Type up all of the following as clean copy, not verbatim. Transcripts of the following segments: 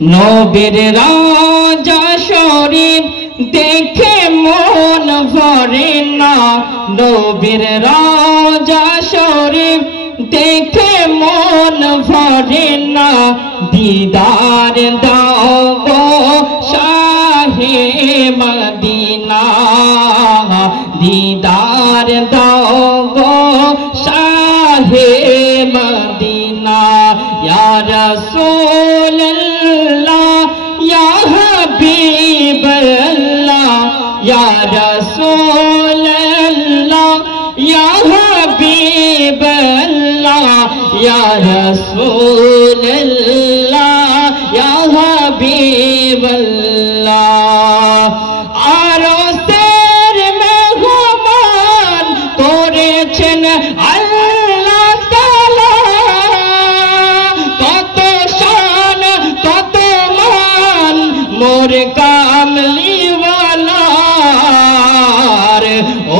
নবীর রাজা শরীফ দেখে মন ভরে না, নবীর রাজা শরীফ দেখে মন ভরে না, দিদার দাও গো শাহে মদিনা, দিদার দাও গো শাহে মদিনা। ইয়া রাসূলুল্লাহ ইয়া হাবিবাল্লাহ, ইয়া রাসূলুল্লাহ ইয়া হাবিবাল্লাহ, ইয়া রাসূলুল্লাহ ইয়া হাবিবাল্লাহ। আরশের মেহমান করেছেন আল্লাহ তাআলা, কত শান কত মান মোর কামলিওয়ালার,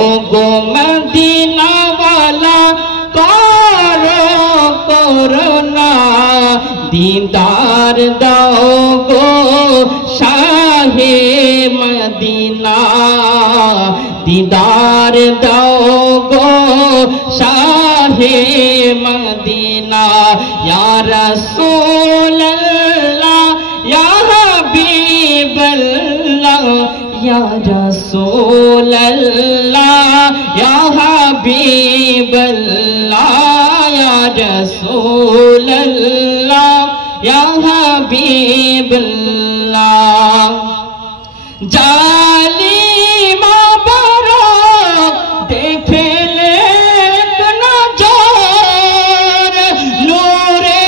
ও গো মদিনাওয়ালা করো করুণা, দিদার দাও গো শাহে মদিনা, দিদার দাও গো শাহে মদিনা। ইয়া রাসূলুল্লাহ ইয়া হাবিবাল্লাহ, ইয়া রাসূলুল্লাহ ইয়া হাবিবাল্লাহ, ইয়া রাসূলুল্লাহ ইয়া হাবিবাল্লাহ। জালিমা বারক দেখলে এক নজর, নূরে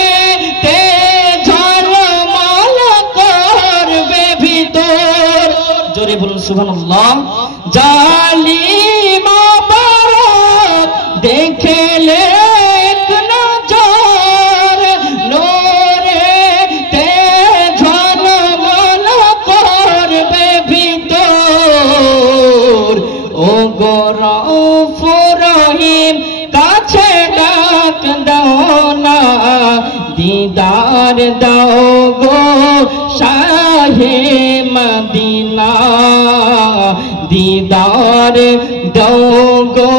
তে ঝলমল করবে ভিতর, জোরে বলুন সুবহানাল্লাহ। জালিমা বারক দেখলে এক নজর, নূরে তে ঝলমল করবে ভিতর, ও গো রউফুর রহিম কাছে ডাক দাও না, দিদার দাও গো শাহে মদিনা, দিদার দাও গো